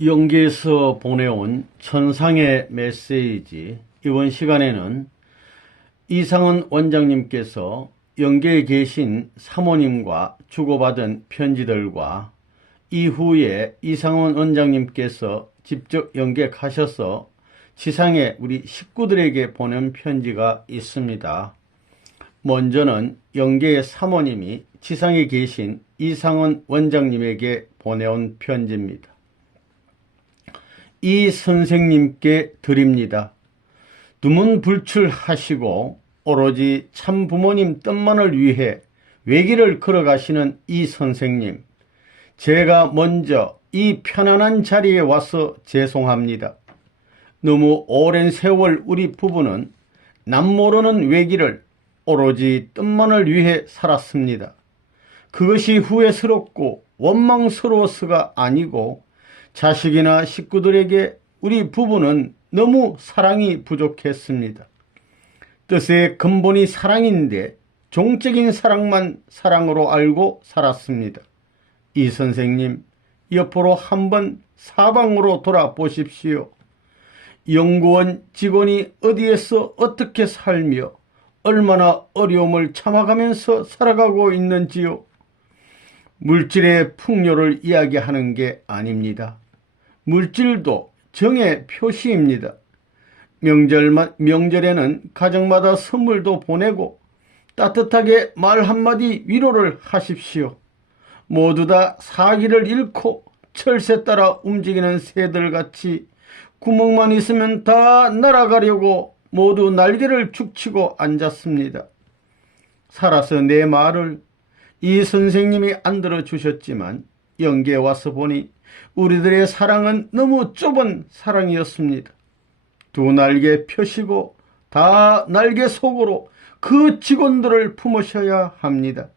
영계에서 보내온 천상의 메시지. 이번 시간에는 이상은 원장님께서 영계에 계신 사모님과 주고받은 편지들과 이후에 이상은 원장님께서 직접 영계 가셔서 지상에 우리 식구들에게 보낸 편지가 있습니다. 먼저는 영계의 사모님이 지상에 계신 이상은 원장님에게 보내온 편지입니다. 이 선생님께 드립니다. 두문불출하시고 오로지 참 부모님 뜻만을 위해 외길을 걸어가시는 이 선생님, 제가 먼저 이 편안한 자리에 와서 죄송합니다. 너무 오랜 세월 우리 부부는 남모르는 외길을 오로지 뜻만을 위해 살았습니다. 그것이 후회스럽고 원망스러워서가 아니고 자식이나 식구들에게 우리 부부는 너무 사랑이 부족했습니다. 뜻의 근본이 사랑인데 종적인 사랑만 사랑으로 알고 살았습니다. 이 선생님, 옆으로 한번 사방으로 돌아보십시오. 연구원 직원이 어디에서 어떻게 살며 얼마나 어려움을 참아가면서 살아가고 있는지요. 물질의 풍요를 이야기하는 게 아닙니다. 물질도 정의 표시입니다. 명절에는 가정마다 선물도 보내고 따뜻하게 말 한마디 위로를 하십시오. 모두 다 사기를 잃고 철새 따라 움직이는 새들같이 구멍만 있으면 다 날아가려고 모두 날개를 축치고 앉았습니다. 살아서 내 말을 이 선생님이 안 들어주셨지만 영계에 와서 보니 우리들의 사랑은 너무 좁은 사랑이었습니다. 두 날개 펴시고 다 날개 속으로 그 직원들을 품으셔야 합니다.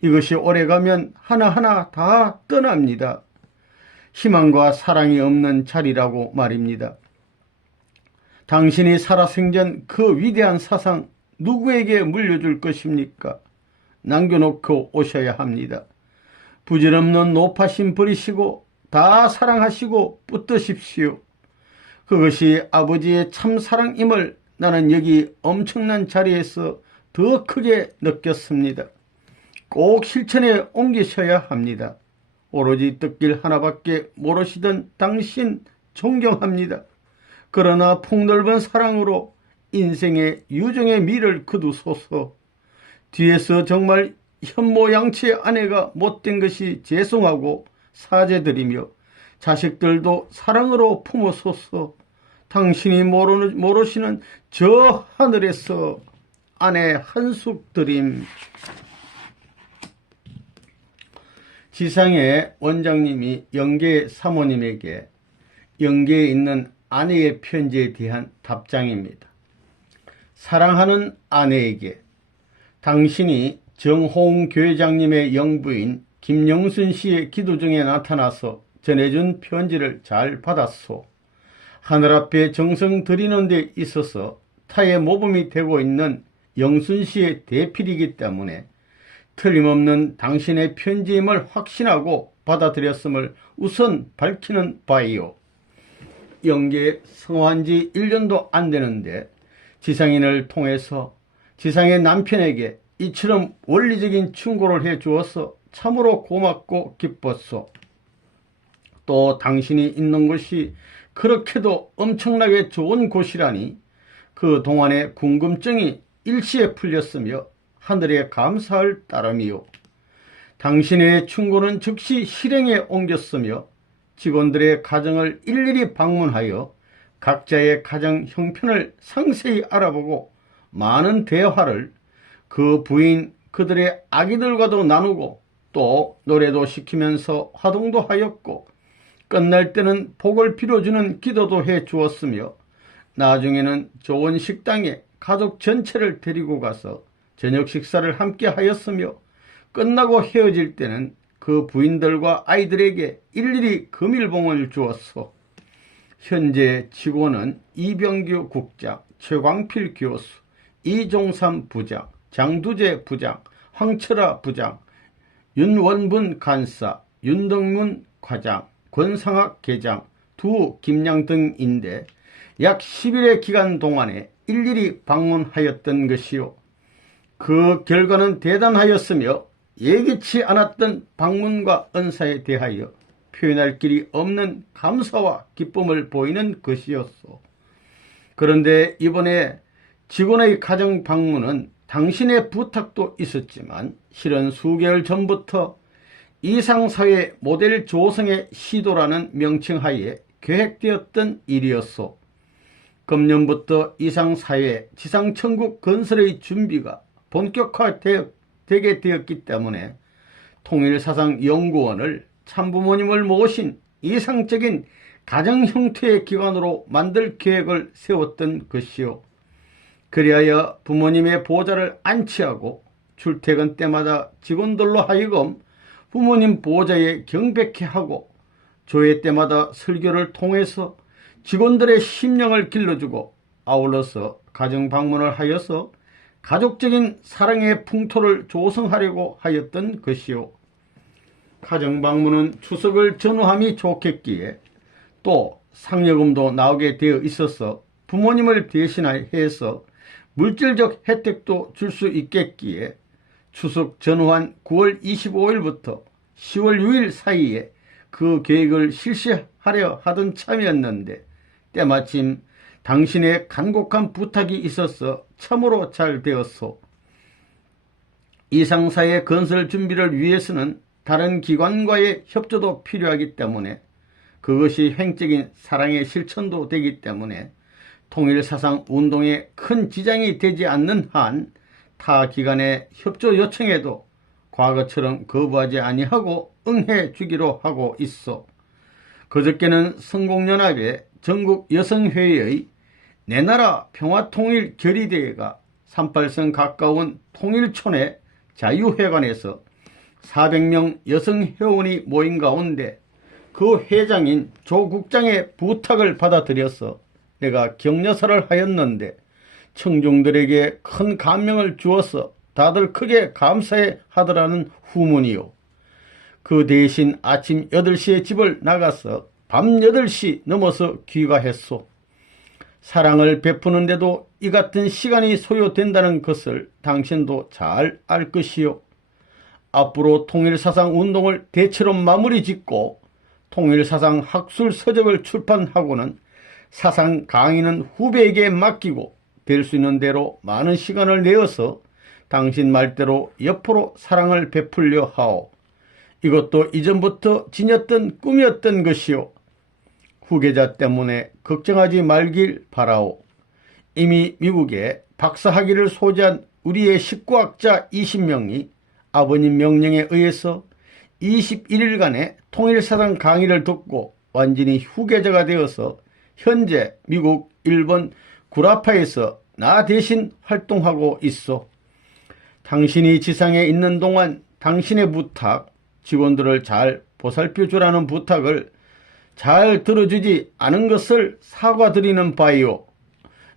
이것이 오래가면 하나하나 다 떠납니다. 희망과 사랑이 없는 자리라고 말입니다. 당신이 살아생전 그 위대한 사상 누구에게 물려줄 것입니까? 남겨놓고 오셔야 합니다. 부질없는 노파심 버리시고 다 사랑하시고 붙드십시오. 그것이 아버지의 참사랑임을 나는 여기 엄청난 자리에서 더 크게 느꼈습니다. 꼭 실천에 옮기셔야 합니다. 오로지 뜻길 하나밖에 모르시던 당신 존경합니다. 그러나 폭넓은 사랑으로 인생의 유정의 미를 거두소서. 뒤에서 정말 현모양처의 아내가 못된 것이 죄송하고 사죄드리며 자식들도 사랑으로 품어소서. 당신이 모르시는 저 하늘에서 아내 한숙 드림. 지상의 원장님이 영계 사모님에게 영계에 있는 아내의 편지에 대한 답장입니다. 사랑하는 아내에게 당신이 정호웅 교회장님의 영부인 김영순 씨의 기도 중에 나타나서 전해준 편지를 잘 받았소. 하늘 앞에 정성 드리는 데 있어서 타의 모범이 되고 있는 영순 씨의 대필이기 때문에 틀림없는 당신의 편지임을 확신하고 받아들였음을 우선 밝히는 바이요. 영계에 성화한 지 1년도 안 되는데 지상인을 통해서 지상의 남편에게 이처럼 원리적인 충고를 해 주어서 참으로 고맙고 기뻤소. 또 당신이 있는 곳이 그렇게도 엄청나게 좋은 곳이라니 그 동안의 궁금증이 일시에 풀렸으며 하늘에 감사할 따름이요. 당신의 충고는 즉시 실행에 옮겼으며 직원들의 가정을 일일이 방문하여 각자의 가정 형편을 상세히 알아보고 많은 대화를 그 부인 그들의 아기들과도 나누고 또 노래도 시키면서 화동도 하였고 끝날 때는 복을 빌어주는 기도도 해 주었으며 나중에는 좋은 식당에 가족 전체를 데리고 가서 저녁 식사를 함께 하였으며 끝나고 헤어질 때는 그 부인들과 아이들에게 일일이 금일봉을 주었소. 현재 직원은 이병규 국장, 최광필 교수, 이종삼 부장, 장두재 부장, 황철아 부장, 윤원분 간사, 윤덕문 과장, 권상학 계장, 두 김양 등인데 약 10일의 기간 동안에 일일이 방문하였던 것이요. 그 결과는 대단하였으며 예기치 않았던 방문과 은사에 대하여 표현할 길이 없는 감사와 기쁨을 보이는 것이었소. 그런데 이번에 직원의 가정 방문은 당신의 부탁도 있었지만 실은 수개월 전부터 이상사회 모델 조성의 시도라는 명칭하에 계획되었던 일이었소. 금년부터 이상사회 지상천국 건설의 준비가 본격화되게 되었기 때문에 통일사상연구원을 참부모님을 모신 이상적인 가정 형태의 기관으로 만들 계획을 세웠던 것이요. 그리하여 부모님의 보좌를 안치하고 출퇴근 때마다 직원들로 하여금 부모님 보좌에 경배케 하고 조회 때마다 설교를 통해서 직원들의 심령을 길러주고 아울러서 가정 방문을 하여서 가족적인 사랑의 풍토를 조성하려고 하였던 것이요. 가정 방문은 추석을 전후함이 좋겠기에 또 상여금도 나오게 되어 있어서 부모님을 대신해서 물질적 혜택도 줄 수 있겠기에 추석 전후한 9월 25일부터 10월 6일 사이에 그 계획을 실시하려 하던 참이었는데 때마침 당신의 간곡한 부탁이 있어서 참으로 잘 되었소. 이상사의 건설 준비를 위해서는 다른 기관과의 협조도 필요하기 때문에 그것이 횡적인 사랑의 실천도 되기 때문에 통일사상 운동에 큰 지장이 되지 않는 한 타 기관의 협조 요청에도 과거처럼 거부하지 아니하고 응해 주기로 하고 있어. 그저께는 성공연합의 전국 여성회의의 내 나라 평화통일 결의대회가 38선 가까운 통일촌의 자유회관에서 400명 여성 회원이 모인 가운데 그 회장인 조 국장의 부탁을 받아들여서 내가 격려사를 하였는데 청중들에게 큰 감명을 주어서 다들 크게 감사해 하더라는 후문이요. 그 대신 아침 8시에 집을 나가서 밤 8시 넘어서 귀가했소. 사랑을 베푸는데도 이 같은 시간이 소요된다는 것을 당신도 잘 알 것이요. 앞으로 통일사상 운동을 대체로 마무리 짓고 통일사상 학술 서적을 출판하고는 사상 강의는 후배에게 맡기고 될 수 있는 대로 많은 시간을 내어서 당신 말대로 옆으로 사랑을 베풀려 하오. 이것도 이전부터 지녔던 꿈이었던 것이요. 후계자 때문에 걱정하지 말길 바라오. 이미 미국에 박사학위를 소지한 우리의 식구학자 20명이 아버님 명령에 의해서 21일간의 통일사상 강의를 듣고 완전히 후계자가 되어서 현재 미국, 일본 구라파에서 나 대신 활동하고 있어. 당신이 지상에 있는 동안 당신의 부탁, 직원들을 잘 보살펴주라는 부탁을 잘 들어주지 않은 것을 사과드리는 바이오.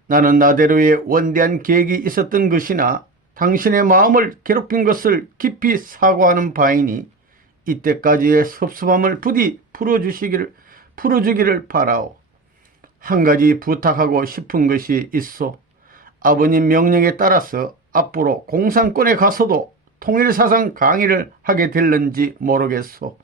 나는 나대로의 원대한 계획이 있었던 것이나 당신의 마음을 괴롭힌 것을 깊이 사과하는 바이니 이때까지의 섭섭함을 부디 풀어주기를 바라오. 한 가지 부탁하고 싶은 것이 있어. 아버님 명령에 따라서 앞으로 공산권에 가서도 통일사상 강의를 하게 될는지 모르겠소.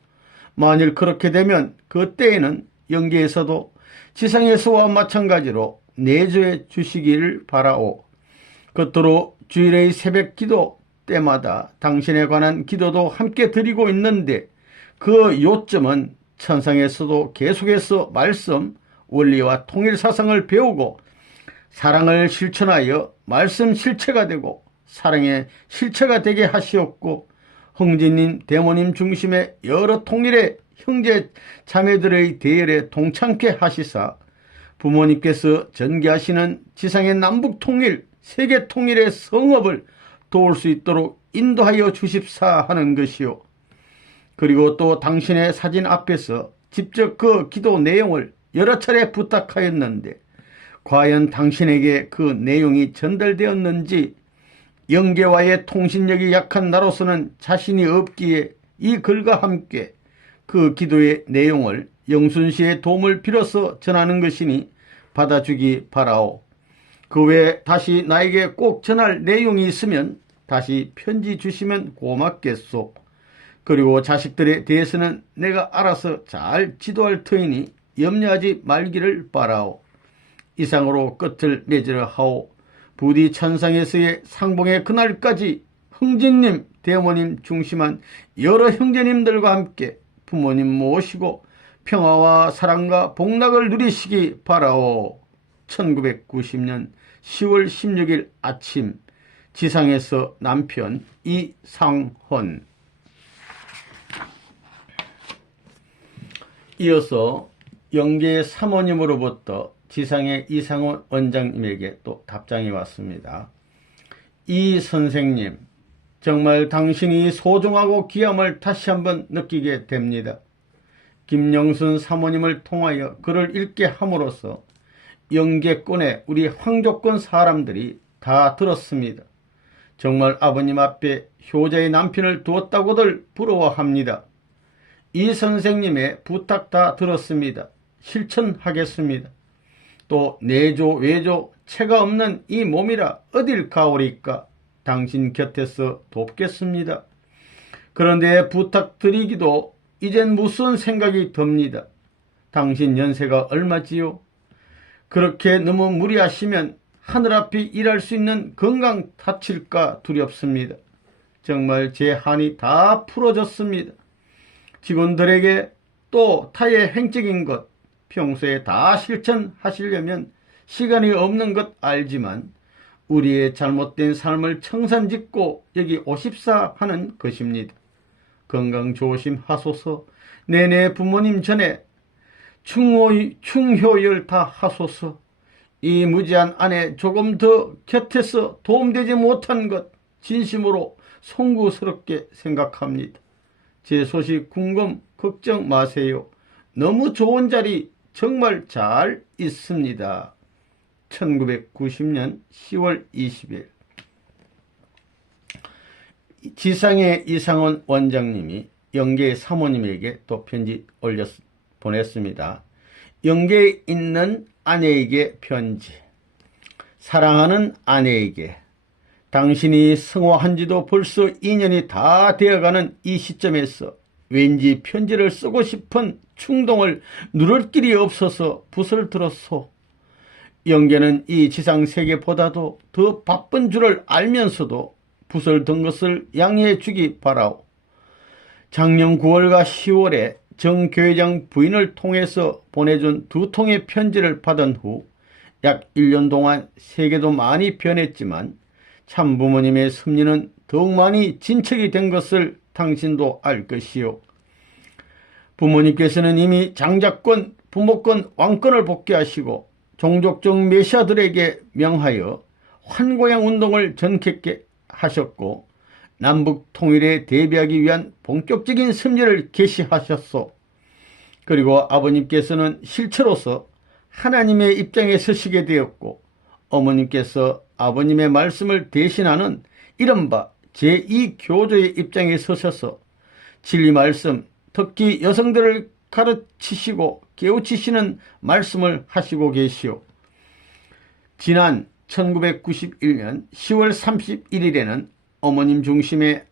만일 그렇게 되면 그때에는 영계에서도 지상에서와 마찬가지로 내조해 주시기를 바라오. 끝으로 주일의 새벽 기도 때마다 당신에 관한 기도도 함께 드리고 있는데 그 요점은 천상에서도 계속해서 말씀, 원리와 통일사상을 배우고 사랑을 실천하여 말씀 실체가 되고 사랑의 실체가 되게 하시옵고 흥진님, 대모님 중심의 여러 통일의 형제 자매들의 대열에 동참케 하시사 부모님께서 전개하시는 지상의 남북통일, 세계통일의 성업을 도울 수 있도록 인도하여 주십사 하는 것이요. 그리고 또 당신의 사진 앞에서 직접 그 기도 내용을 여러 차례 부탁하였는데 과연 당신에게 그 내용이 전달되었는지 영계와의 통신력이 약한 나로서는 자신이 없기에 이 글과 함께 그 기도의 내용을 영순씨의 도움을 빌어서 전하는 것이니 받아주기 바라오. 그 외에 다시 나에게 꼭 전할 내용이 있으면 다시 편지 주시면 고맙겠소. 그리고 자식들에 대해서는 내가 알아서 잘 지도할 터이니 염려하지 말기를 바라오. 이상으로 끝을 맺으려 하오. 부디 천상에서의 상봉의 그날까지 흥진님, 대모님 중심한 여러 형제님들과 함께 부모님 모시고 평화와 사랑과 복락을 누리시기 바라오. 1990년 10월 16일 아침, 지상에서 남편 이상헌. 이어서 영계의 사모님으로부터 지상의 이상헌 원장님에게 또 답장이 왔습니다. 이 선생님, 정말 당신이 소중하고 귀함을 다시 한번 느끼게 됩니다. 김영순 사모님을 통하여 글을 읽게 함으로써 영계권의 우리 황족권 사람들이 다 들었습니다. 정말 아버님 앞에 효자의 남편을 두었다고들 부러워합니다. 이 선생님의 부탁 다 들었습니다. 실천하겠습니다. 또 내조 외조 체가 없는 이 몸이라 어딜 가오리까 당신 곁에서 돕겠습니다. 그런데 부탁드리기도 이젠 무슨 생각이 듭니다. 당신 연세가 얼마지요? 그렇게 너무 무리하시면 하늘 앞이 일할 수 있는 건강 다칠까 두렵습니다. 정말 제 한이 다 풀어졌습니다. 직원들에게 또 타의 행적인 것 평소에 다 실천하시려면 시간이 없는 것 알지만 우리의 잘못된 삶을 청산짓고 여기 오십사 하는 것입니다. 건강 조심하소서. 내내 부모님 전에 충효열 다 하소서. 이 무지한 아내 조금 더 곁에서 도움되지 못한 것 진심으로 송구스럽게 생각합니다. 제 소식 궁금 걱정 마세요. 너무 좋은 자리 정말 잘 있습니다. 1990년 10월 20일 지상의 이상헌 원장님이 영계의 사모님에게 또 편지 보냈습니다. 영계에 있는 아내에게 편지. 사랑하는 아내에게, 당신이 성화한 지도 벌써 2년이 다 되어가는 이 시점에서 왠지 편지를 쓰고 싶은 충동을 누를 길이 없어서 붓을 들었소. 영계는 이 지상세계보다도 더 바쁜 줄을 알면서도 붓을 든 것을 양해해 주기 바라오. 작년 9월과 10월에 정 교회장 부인을 통해서 보내준 2통의 편지를 받은 후 약 1년 동안 세계도 많이 변했지만 참부모님의 섭리는 더욱 많이 진척이 된 것을 당신도 알 것이요. 부모님께서는 이미 장자권, 부모권, 왕권을 복귀하시고 종족적 메시아들에게 명하여 환고양 운동을 전개케 하셨고 남북 통일에 대비하기 위한 본격적인 섭리를 개시하셨소. 그리고 아버님께서는 실체로서 하나님의 입장에 서시게 되었고 어머님께서 아버님의 말씀을 대신하는 이른바 제2교조의 입장에 서셔서 진리 말씀, 특히 여성들을 가르치시고 깨우치시는 말씀을 하시고 계시오. 지난 1991년 10월 31일에는 어머님 중심의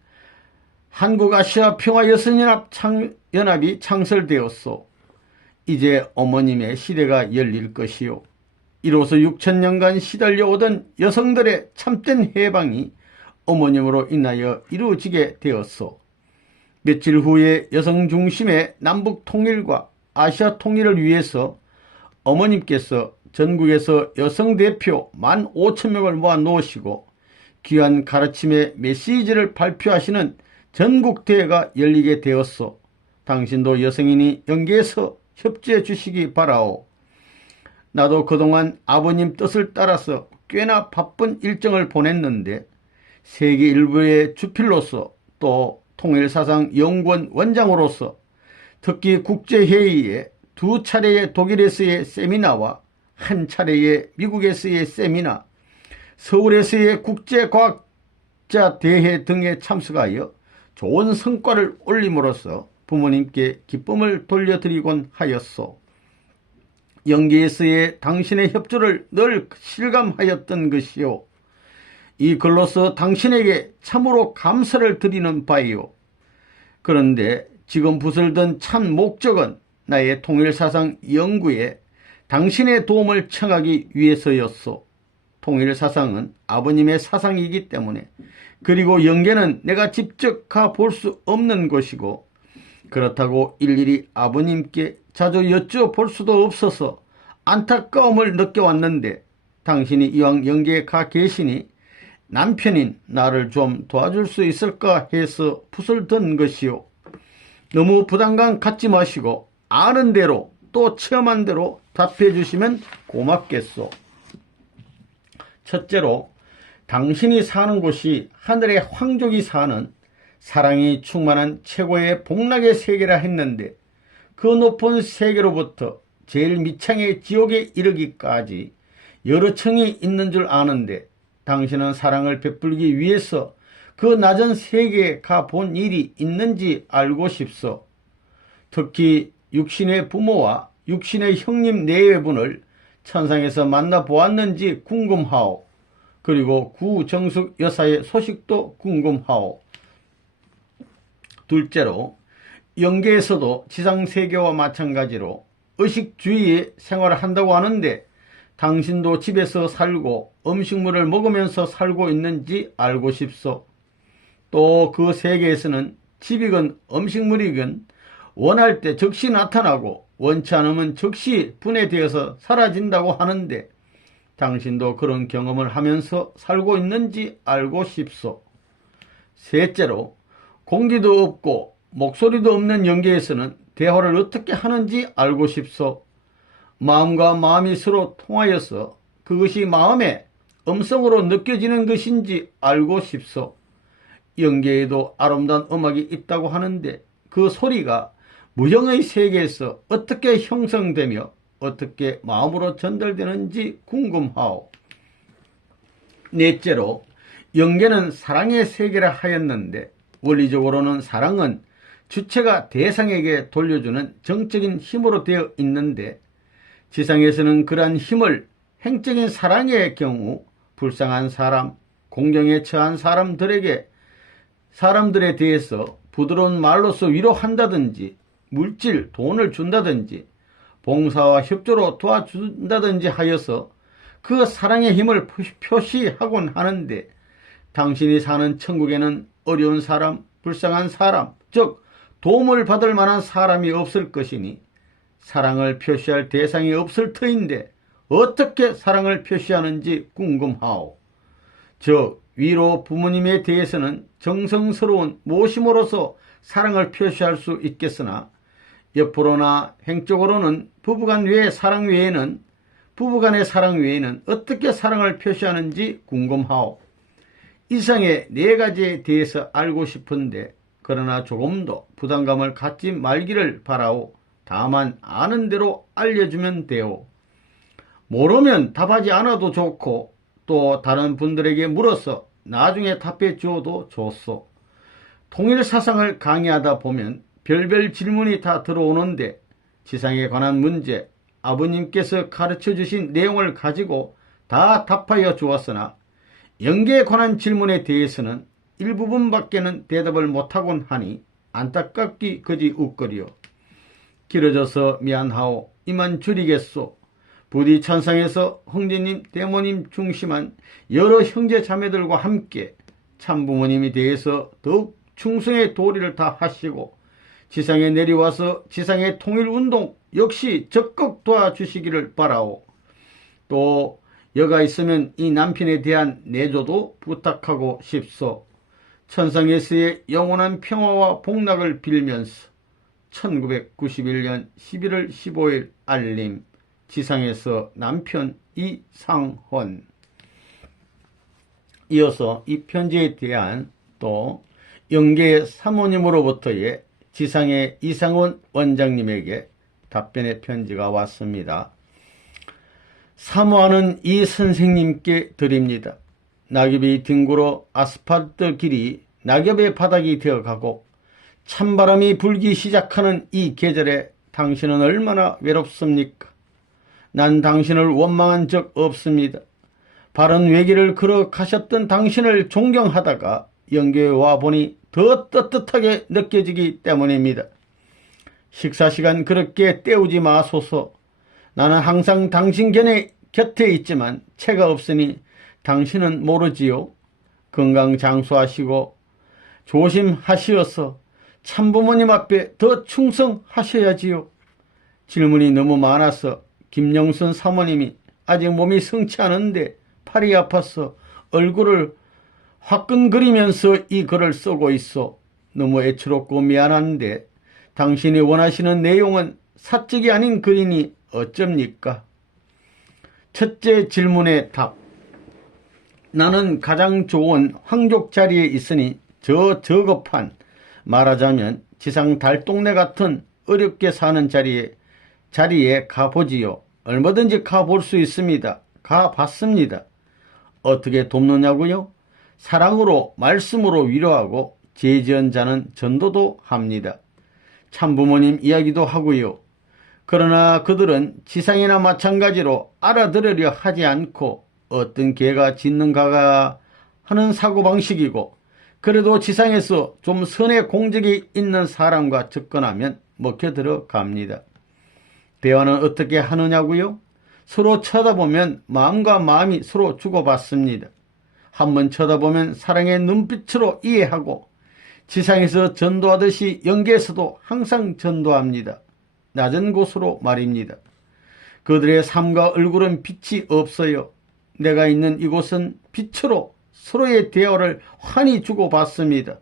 한국아시아평화여성연합이 창설되었소. 이제 어머님의 시대가 열릴 것이요. 이로써 6천년간 시달려오던 여성들의 참된 해방이 어머님으로 인하여 이루어지게 되었소. 며칠 후에 여성 중심의 남북 통일과 아시아 통일을 위해서 어머님께서 전국에서 여성 대표 15,000명을 모아 놓으시고 귀한 가르침의 메시지를 발표하시는 전국대회가 열리게 되었소. 당신도 여성인이 연계해서 협조해 주시기 바라오. 나도 그동안 아버님 뜻을 따라서 꽤나 바쁜 일정을 보냈는데 세계 일부의 주필로서 또 통일사상연구원 원장으로서 특히 국제회의에 2차례의 독일에서의 세미나와 1차례의 미국에서의 세미나, 서울에서의 국제과학자 대회 등에 참석하여 좋은 성과를 올림으로써 부모님께 기쁨을 돌려드리곤 하였소. 영계에서의 당신의 협조를 늘 실감하였던 것이요. 이 글로서 당신에게 참으로 감사를 드리는 바이요. 그런데 지금 붓을 든 참 목적은 나의 통일사상 연구에 당신의 도움을 청하기 위해서였소. 통일사상은 아버님의 사상이기 때문에, 그리고 영계는 내가 직접 가볼 수 없는 곳이고, 그렇다고 일일이 아버님께 자주 여쭤볼 수도 없어서 안타까움을 느껴왔는데, 당신이 이왕 영계에 가 계시니 남편인 나를 좀 도와줄 수 있을까 해서 붓을 든 것이요. 너무 부담감 갖지 마시고 아는 대로 또 체험한 대로 답해 주시면 고맙겠소. 첫째로, 당신이 사는 곳이 하늘의 황족이 사는 사랑이 충만한 최고의 복락의 세계라 했는데, 그 높은 세계로부터 제일 밑창의 지옥에 이르기까지 여러 층이 있는 줄 아는데, 당신은 사랑을 베풀기 위해서 그 낮은 세계에 가본 일이 있는지 알고 싶소. 특히 육신의 부모와 육신의 형님 내외분을 천상에서 만나보았는지 궁금하오. 그리고 구정숙 여사의 소식도 궁금하오. 둘째로, 영계에서도 지상세계와 마찬가지로 의식주의의 생활을 한다고 하는데, 당신도 집에서 살고 음식물을 먹으면서 살고 있는지 알고 싶소. 또 그 세계에서는 집이건 음식물이건 원할 때 즉시 나타나고 원치 않으면 즉시 분해되어서 사라진다고 하는데, 당신도 그런 경험을 하면서 살고 있는지 알고 싶소. 셋째로, 공기도 없고 목소리도 없는 영계에서는 대화를 어떻게 하는지 알고 싶소. 마음과 마음이 서로 통하여서 그것이 마음의 음성으로 느껴지는 것인지 알고 싶소. 영계에도 아름다운 음악이 있다고 하는데, 그 소리가 무형의 세계에서 어떻게 형성되며 어떻게 마음으로 전달되는지 궁금하오. 넷째로, 영계는 사랑의 세계라 하였는데, 원리적으로는 사랑은 주체가 대상에게 돌려주는 정적인 힘으로 되어 있는데, 지상에서는 그러한 힘을 행적인 사랑의 경우 불쌍한 사람, 공경에 처한 사람들에 대해서 부드러운 말로서 위로한다든지, 물질, 돈을 준다든지, 봉사와 협조로 도와준다든지 하여서 그 사랑의 힘을 표시하곤 하는데, 당신이 사는 천국에는 어려운 사람, 불쌍한 사람, 즉 도움을 받을 만한 사람이 없을 것이니 사랑을 표시할 대상이 없을 터인데 어떻게 사랑을 표시하는지 궁금하오. 즉 위로 부모님에 대해서는 정성스러운 모심으로서 사랑을 표시할 수 있겠으나, 옆으로나 행적으로는 부부간의 사랑 외에는 어떻게 사랑을 표시하는지 궁금하오. 이상의 네 가지에 대해서 알고 싶은데, 그러나 조금도 부담감을 갖지 말기를 바라오. 다만 아는 대로 알려주면 돼요. 모르면 답하지 않아도 좋고, 또 다른 분들에게 물어서 나중에 답해 주어도 좋소. 통일사상을 강의하다 보면 별별 질문이 다 들어오는데, 지상에 관한 문제, 아버님께서 가르쳐 주신 내용을 가지고 다 답하여 주었으나, 영계에 관한 질문에 대해서는 일부분밖에는 대답을 못하곤 하니 안타깝기 그지 웃거리요. 길어져서 미안하오. 이만 줄이겠소. 부디 천상에서 형제님, 대모님 중심한 여러 형제 자매들과 함께 참부모님에 대해서 더욱 충성의 도리를 다 하시고, 지상에 내려와서 지상의 통일운동 역시 적극 도와주시기를 바라오. 또 여가 있으면 이 남편에 대한 내조도 부탁하고 싶소. 천상에서의 영원한 평화와 복락을 빌면서 1991년 11월 15일 알림. 지상에서 남편 이상헌. 이어서 이 편지에 대한 또 영계 사모님으로부터의 지상의 이상헌 원장님에게 답변의 편지가 왔습니다. 사모하는 이 선생님께 드립니다. 낙엽이 뒹굴어 아스팔트 길이 낙엽의 바닥이 되어가고, 찬바람이 불기 시작하는 이 계절에 당신은 얼마나 외롭습니까? 난 당신을 원망한 적 없습니다. 바른 외길을 걸어가셨던 당신을 존경하다가 영계에 와보니 더 떳떳하게 느껴지기 때문입니다. 식사시간 그렇게 때우지 마소서. 나는 항상 당신 곁에 있지만 채가 없으니 당신은 모르지요. 건강 장수하시고 조심하시어서 참부모님 앞에 더 충성하셔야지요. 질문이 너무 많아서 김영순 사모님이 아직 몸이 성치 않은데 팔이 아파서 얼굴을 화끈거리면서 이 글을 쓰고 있어. 너무 애처롭고 미안한데 당신이 원하시는 내용은 사적이 아닌 글이니 어쩝니까? 첫째 질문의 답. 나는 가장 좋은 황족 자리에 있으니 저 저급한, 말하자면 지상 달동네 같은 어렵게 사는 자리에 가보지요. 얼마든지 가볼 수 있습니다. 가봤습니다. 어떻게 돕느냐고요? 사랑으로 말씀으로 위로하고 죄 지은 자는 전도도 합니다. 참부모님 이야기도 하고요. 그러나 그들은 지상이나 마찬가지로 알아들으려 하지 않고 어떤 개가 짖는가가 하는 사고방식이고, 그래도 지상에서 좀 선의 공적이 있는 사람과 접근하면 먹혀들어 갑니다. 대화는 어떻게 하느냐고요? 서로 쳐다보면 마음과 마음이 서로 주고받습니다. 한번 쳐다보면 사랑의 눈빛으로 이해하고 지상에서 전도하듯이 영계에서도 항상 전도합니다. 낮은 곳으로 말입니다. 그들의 삶과 얼굴은 빛이 없어요. 내가 있는 이곳은 빛으로 서로의 대화를 환히 주고받습니다.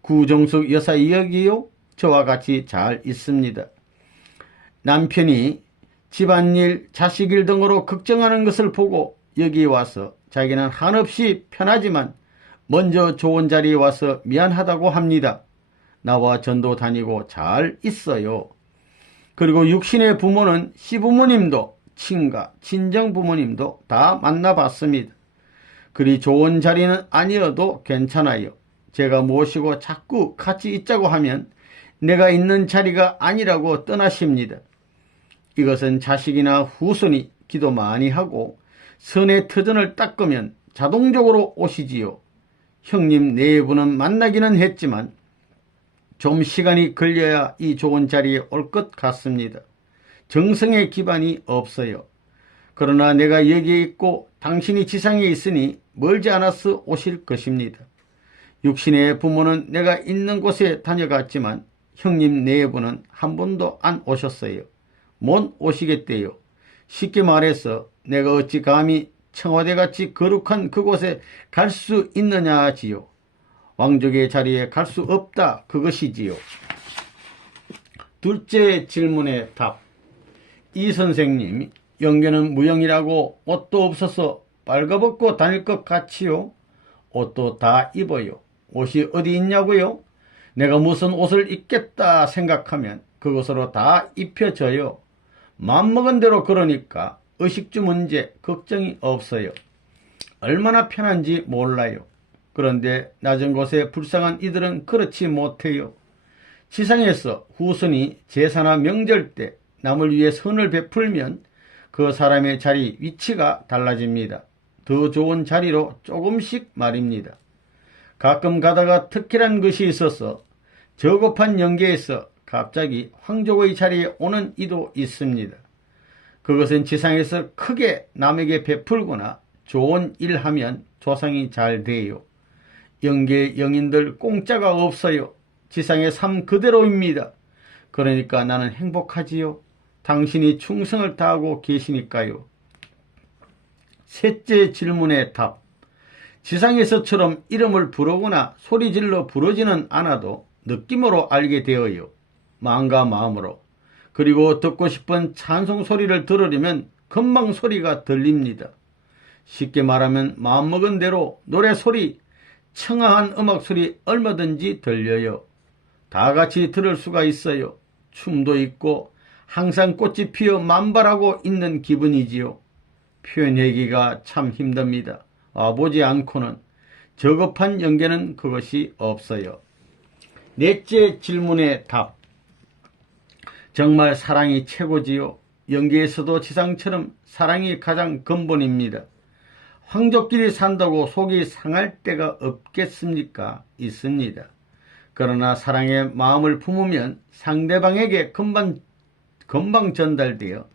구정숙 여사 이야기요? 저와 같이 잘 있습니다. 남편이 집안일, 자식일 등으로 걱정하는 것을 보고 여기 와서 자기는 한없이 편하지만 먼저 좋은 자리에 와서 미안하다고 합니다. 나와 전도 다니고 잘 있어요. 그리고 육신의 부모는 시부모님도 친가, 친정부모님도 다 만나봤습니다. 그리 좋은 자리는 아니어도 괜찮아요. 제가 모시고 자꾸 같이 있자고 하면 내가 있는 자리가 아니라고 떠나십니다. 이것은 자식이나 후손이 기도 많이 하고 선의 터전을 닦으면 자동적으로 오시지요. 형님 네 분은 만나기는 했지만 좀 시간이 걸려야 이 좋은 자리에 올 것 같습니다. 정성의 기반이 없어요. 그러나 내가 여기에 있고 당신이 지상에 있으니 멀지 않아서 오실 것입니다. 육신의 부모는 내가 있는 곳에 다녀갔지만 형님 네 분은 한 번도 안 오셨어요. 못 오시겠대요. 쉽게 말해서 내가 어찌 감히 청와대같이 거룩한 그곳에 갈 수 있느냐지요. 왕족의 자리에 갈 수 없다 그것이지요. 둘째 질문의 답. 이 선생님, 영계는 무용이라고 옷도 없어서 빨가벗고 다닐 것 같지요? 옷도 다 입어요. 옷이 어디 있냐고요? 내가 무슨 옷을 입겠다 생각하면 그것으로 다 입혀져요. 맘먹은 대로 그러니까 의식주 문제 걱정이 없어요. 얼마나 편한지 몰라요. 그런데 낮은 곳에 불쌍한 이들은 그렇지 못해요. 지상에서 후손이 제사나 명절 때 남을 위해 선을 베풀면 그 사람의 자리, 위치가 달라집니다. 더 좋은 자리로 조금씩 말입니다. 가끔 가다가 특별한 것이 있어서 저급한 영계에서 갑자기 황족의 자리에 오는 이도 있습니다. 그것은 지상에서 크게 남에게 베풀거나 좋은 일하면 조상이 잘 돼요. 영계 영인들 공짜가 없어요. 지상의 삶 그대로입니다. 그러니까 나는 행복하지요. 당신이 충성을 다하고 계시니까요. 셋째 질문의 답. 지상에서처럼 이름을 부르거나 소리질러 부르지는 않아도 느낌으로 알게 되어요. 마음과 마음으로. 그리고 듣고 싶은 찬송 소리를 들으려면 금방 소리가 들립니다. 쉽게 말하면 마음먹은 대로 노래 소리, 청아한 음악 소리 얼마든지 들려요. 다 같이 들을 수가 있어요. 춤도 있고 항상 꽃이 피어 만발하고 있는 기분이지요. 표현하기가 참 힘듭니다. 와보지 않고는 저급한 영계는 그것이 없어요. 넷째 질문의 답. 정말 사랑이 최고지요. 영계에서도 지상처럼 사랑이 가장 근본입니다. 황족끼리 산다고 속이 상할 때가 없겠습니까? 있습니다. 그러나 사랑의 마음을 품으면 상대방에게 금방 전달되어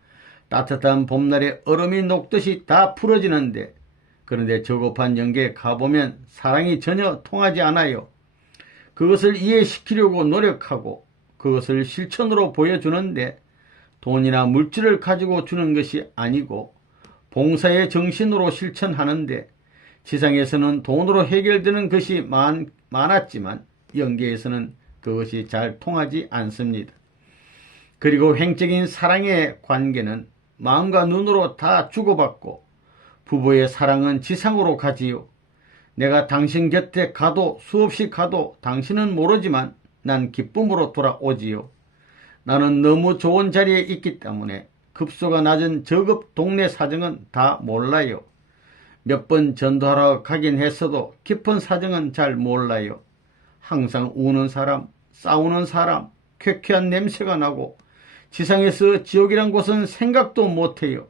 따뜻한 봄날에 얼음이 녹듯이 다 풀어지는데, 그런데 저급한 영계에 가보면 사랑이 전혀 통하지 않아요. 그것을 이해시키려고 노력하고 그것을 실천으로 보여주는데 돈이나 물질을 가지고 주는 것이 아니고 봉사의 정신으로 실천하는데, 지상에서는 돈으로 해결되는 것이 많았지만 영계에서는 그것이 잘 통하지 않습니다. 그리고 횡적인 사랑의 관계는 마음과 눈으로 다 주고받고, 부부의 사랑은 지상으로 가지요. 내가 당신 곁에 가도 수없이 가도 당신은 모르지만 난 기쁨으로 돌아오지요. 나는 너무 좋은 자리에 있기 때문에 급소가 낮은 저급 동네 사정은 다 몰라요. 몇 번 전도하러 가긴 했어도 깊은 사정은 잘 몰라요. 항상 우는 사람, 싸우는 사람, 쾌쾌한 냄새가 나고 지상에서 지옥이란 곳은 생각도 못해요.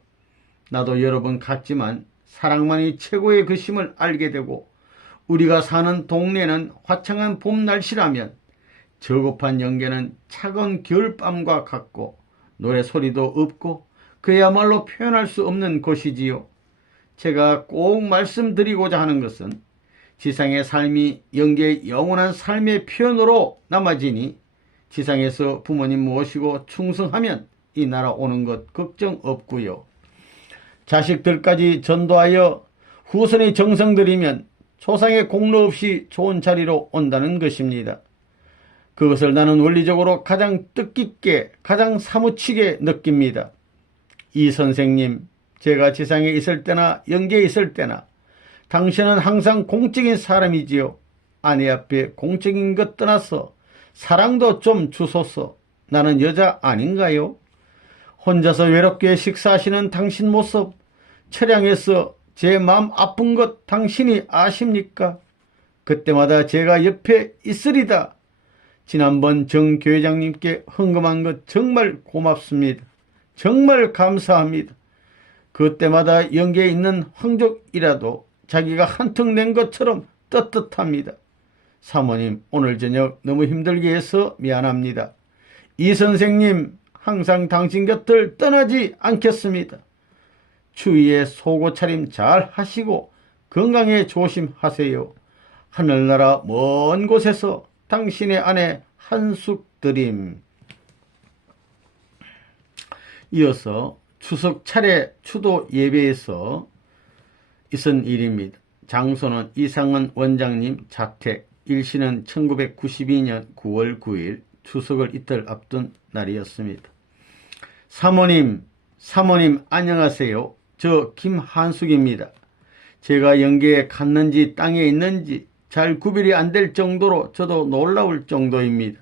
나도 여러 번 갔지만 사랑만이 최고의 것임을 알게 되고, 우리가 사는 동네는 화창한 봄 날씨라면 저급한 영계는 차가운 겨울밤과 같고 노래 소리도 없고 그야말로 표현할 수 없는 곳이지요. 제가 꼭 말씀드리고자 하는 것은 지상의 삶이 영계의 영원한 삶의 표현으로 남아지니 지상에서 부모님 모시고 충성하면 이 나라 오는 것 걱정 없고요. 자식들까지 전도하여 후손의 정성 들이면 조상의 공로 없이 좋은 자리로 온다는 것입니다. 그것을 나는 원리적으로 가장 뜻깊게, 가장 사무치게 느낍니다. 이 선생님, 제가 지상에 있을 때나 영계에 있을 때나 당신은 항상 공적인 사람이지요. 아내 앞에 공적인 것 떠나서 사랑도 좀 주소서. 나는 여자 아닌가요? 혼자서 외롭게 식사하시는 당신 모습, 처량해서 제 마음 아픈 것 당신이 아십니까? 그때마다 제가 옆에 있으리다. 지난번 정 교회장님께 헌금한 것 정말 고맙습니다. 정말 감사합니다. 그때마다 영계에 있는 황족이라도 자기가 한턱 낸 것처럼 떳떳합니다. 사모님, 오늘 저녁 너무 힘들게 해서 미안합니다. 이 선생님, 항상 당신 곁을 떠나지 않겠습니다. 추위에 속옷 차림 잘 하시고 건강에 조심하세요. 하늘나라 먼 곳에서 당신의 아내 한숙드림. 이어서 추석 차례 추도 예배에서 있은 일입니다. 장소는 이상은 원장님 자택, 일시는 1992년 9월 9일 추석을 이틀 앞둔 날이었습니다. 사모님 안녕하세요. 저 김한숙입니다. 제가 영계에 갔는지 땅에 있는지 잘 구별이 안 될 정도로 저도 놀라울 정도입니다.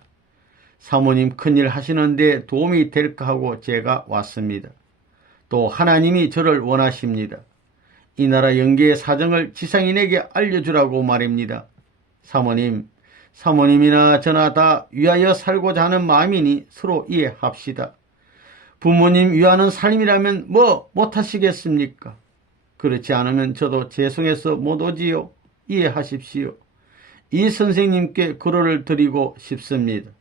사모님 큰일 하시는데 도움이 될까 하고 제가 왔습니다. 또 하나님이 저를 원하십니다. 이 나라 영계의 사정을 지상인에게 알려주라고 말입니다. 사모님이나 저나 다 위하여 살고자 하는 마음이니 서로 이해합시다. 부모님 위하는 삶이라면 뭐 못하시겠습니까? 그렇지 않으면 저도 죄송해서 못 오지요. 이해하십시오. 이 선생님께 글을 드리고 싶습니다.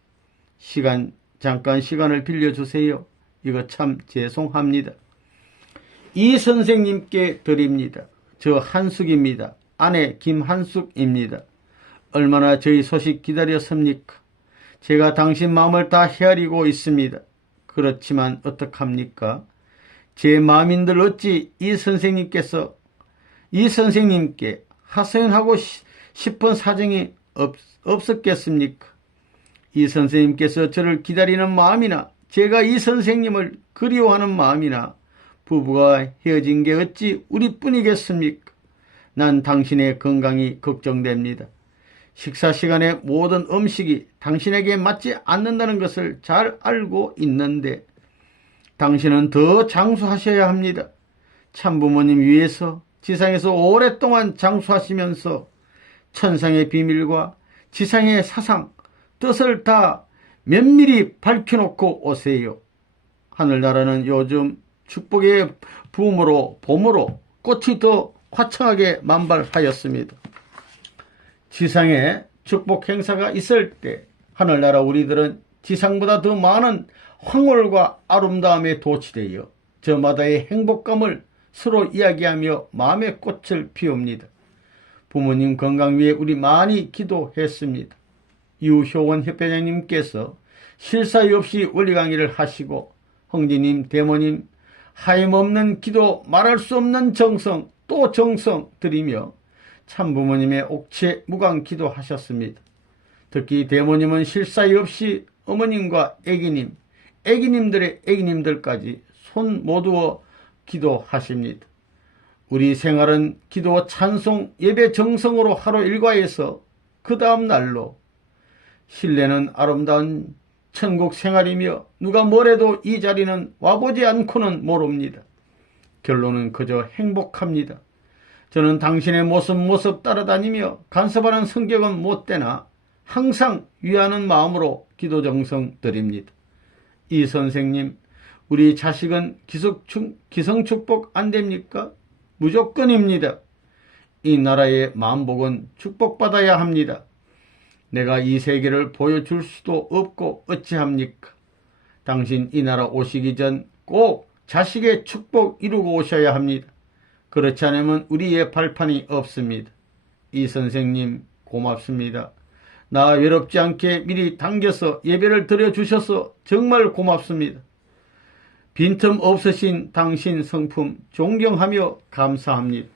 잠깐 시간을 빌려주세요. 이거 참 죄송합니다. 이 선생님께 드립니다. 저 한숙입니다. 아내 김한숙입니다. 얼마나 저희 소식 기다렸습니까? 제가 당신 마음을 다 헤아리고 있습니다. 그렇지만 어떡합니까? 제 마음인들 어찌 이 선생님께 하소연하고 싶은 사정이 없었겠습니까? 이 선생님께서 저를 기다리는 마음이나 제가 이 선생님을 그리워하는 마음이나 부부가 헤어진 게 어찌 우리뿐이겠습니까? 난 당신의 건강이 걱정됩니다. 식사 시간에 모든 음식이 당신에게 맞지 않는다는 것을 잘 알고 있는데 당신은 더 장수하셔야 합니다. 참부모님 위해서 지상에서 오랫동안 장수하시면서 천상의 비밀과 지상의 사상, 뜻을 다 면밀히 밝혀놓고 오세요. 하늘나라는 요즘 축복의 봄으로 꽃이 더 화창하게 만발하였습니다. 지상에 축복 행사가 있을 때 하늘나라 우리들은 지상보다 더 많은 황홀과 아름다움에 도취되어 저마다의 행복감을 서로 이야기하며 마음의 꽃을 피웁니다. 부모님 건강 위해 우리 많이 기도했습니다. 유효원 협회장님께서 쉴 사이 없이 원리 강의를 하시고 형제님, 대모님 하염없는 기도, 말할 수 없는 정성, 또 정성 드리며 참부모님의 옥체 무강 기도하셨습니다. 특히 대모님은 쉴 사이 없이 어머님과 애기님, 애기님들의 애기님들까지 손 모두어 기도하십니다. 우리 생활은 기도, 찬송, 예배 정성으로 하루 일과해서 그 다음 날로 신뢰는 아름다운 천국 생활이며 누가 뭐래도 이 자리는 와보지 않고는 모릅니다. 결론은 그저 행복합니다. 저는 당신의 모습 따라다니며 간섭하는 성격은 못되나 항상 위하는 마음으로 기도 정성 드립니다. 이 선생님, 우리 자식은 기성축복 안 됩니까? 무조건입니다. 이 나라의 만복은 축복받아야 합니다. 내가 이 세계를 보여줄 수도 없고 어찌합니까? 당신 이 나라 오시기 전 꼭 자식의 축복 이루고 오셔야 합니다. 그렇지 않으면 우리의 발판이 없습니다. 이 선생님 고맙습니다. 나 외롭지 않게 미리 당겨서 예배를 드려주셔서 정말 고맙습니다. 빈틈 없으신 당신 성품 존경하며 감사합니다.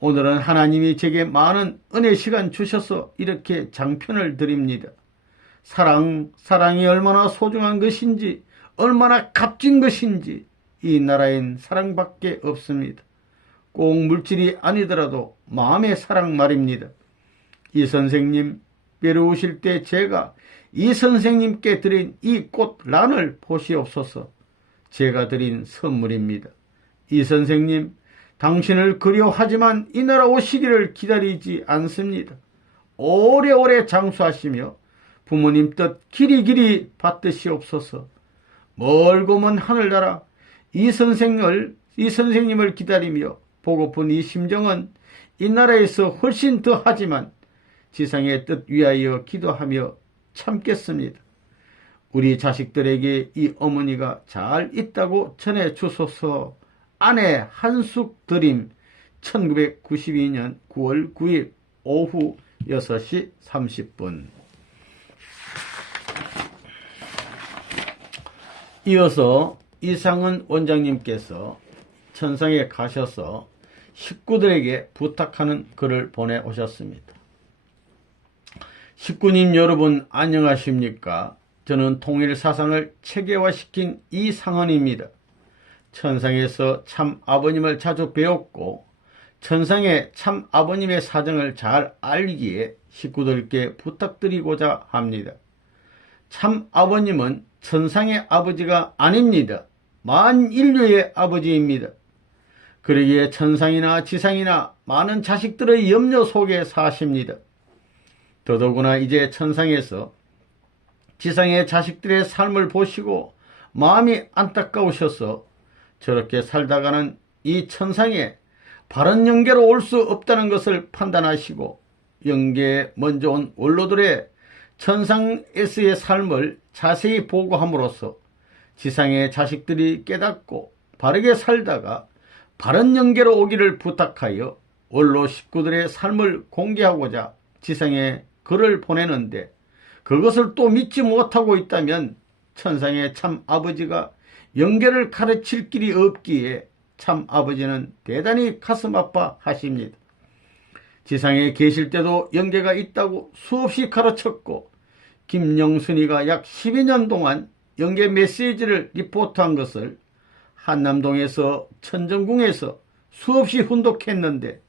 오늘은 하나님이 제게 많은 은혜 시간 주셔서 이렇게 장편을 드립니다. 사랑이 얼마나 소중한 것인지, 얼마나 값진 것인지 이 나라엔 사랑밖에 없습니다. 꼭 물질이 아니더라도 마음의 사랑 말입니다. 이 선생님 외로우실 때 제가 이 선생님께 드린 이 꽃란을 보시옵소서. 제가 드린 선물입니다. 이 선생님, 당신을 그리워하지만 이 나라 오시기를 기다리지 않습니다. 오래오래 장수하시며 부모님 뜻 길이 받드시옵소서. 멀고 먼 하늘나라 이 선생님을 기다리며 보고픈 이 심정은 이 나라에서 훨씬 더 하지만 지상의 뜻 위하여 기도하며 참겠습니다. 우리 자식들에게 이 어머니가 잘 있다고 전해 주소서. 아내 한숙 드림 1992년 9월 9일 오후 6시 30분. 이어서 이상은 원장님께서 천상에 가셔서 식구들에게 부탁하는 글을 보내오셨습니다. 식구님 여러분 안녕하십니까? 저는 통일사상을 체계화시킨 이상헌입니다. 천상에서 참 아버님을 자주 배웠고 천상의 참 아버님의 사정을 잘 알기에 식구들께 부탁드리고자 합니다. 참 아버님은 천상의 아버지가 아닙니다. 만인류의 아버지입니다. 그러기에 천상이나 지상이나 많은 자식들의 염려 속에 사십니다. 더더구나 이제 천상에서 지상의 자식들의 삶을 보시고 마음이 안타까우셔서 저렇게 살다가는 이 천상에 바른 영계로 올 수 없다는 것을 판단하시고 영계에 먼저 온 원로들의 천상에서의 삶을 자세히 보고함으로써 지상의 자식들이 깨닫고 바르게 살다가 바른 영계로 오기를 부탁하여 원로 식구들의 삶을 공개하고자 지상에 글을 보내는데 그것을 또 믿지 못하고 있다면 천상의 참 아버지가 영계를 가르칠 길이 없기에 참 아버지는 대단히 가슴 아파하십니다. 지상에 계실 때도 영계가 있다고 수없이 가르쳤고 김영순이가 약 12년 동안 영계 메시지를 리포트한 것을 한남동에서 천정궁에서 수없이 훈독했는데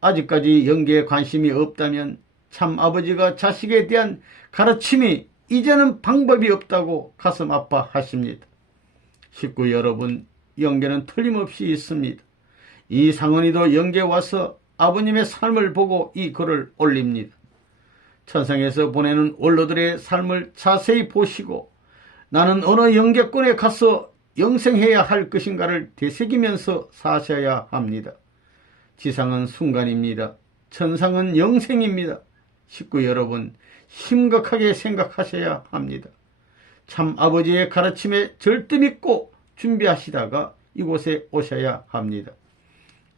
아직까지 영계에 관심이 없다면 참 아버지가 자식에 대한 가르침이 이제는 방법이 없다고 가슴 아파하십니다. 식구 여러분, 영계는 틀림없이 있습니다. 이 상헌이도 영계에 와서 아버님의 삶을 보고 이 글을 올립니다. 천상에서 보내는 원로들의 삶을 자세히 보시고 나는 어느 영계권에 가서 영생해야 할 것인가를 되새기면서 사셔야 합니다. 지상은 순간입니다. 천상은 영생입니다. 식구 여러분, 심각하게 생각하셔야 합니다. 참 아버지의 가르침에 절대 믿고 준비하시다가 이곳에 오셔야 합니다.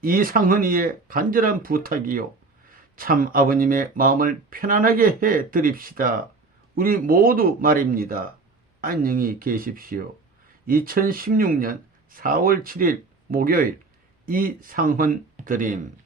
이상헌이의 간절한 부탁이요. 참 아버님의 마음을 편안하게 해 드립시다. 우리 모두 말입니다. 안녕히 계십시오. 2016년 4월 7일 목요일 이상헌 드림.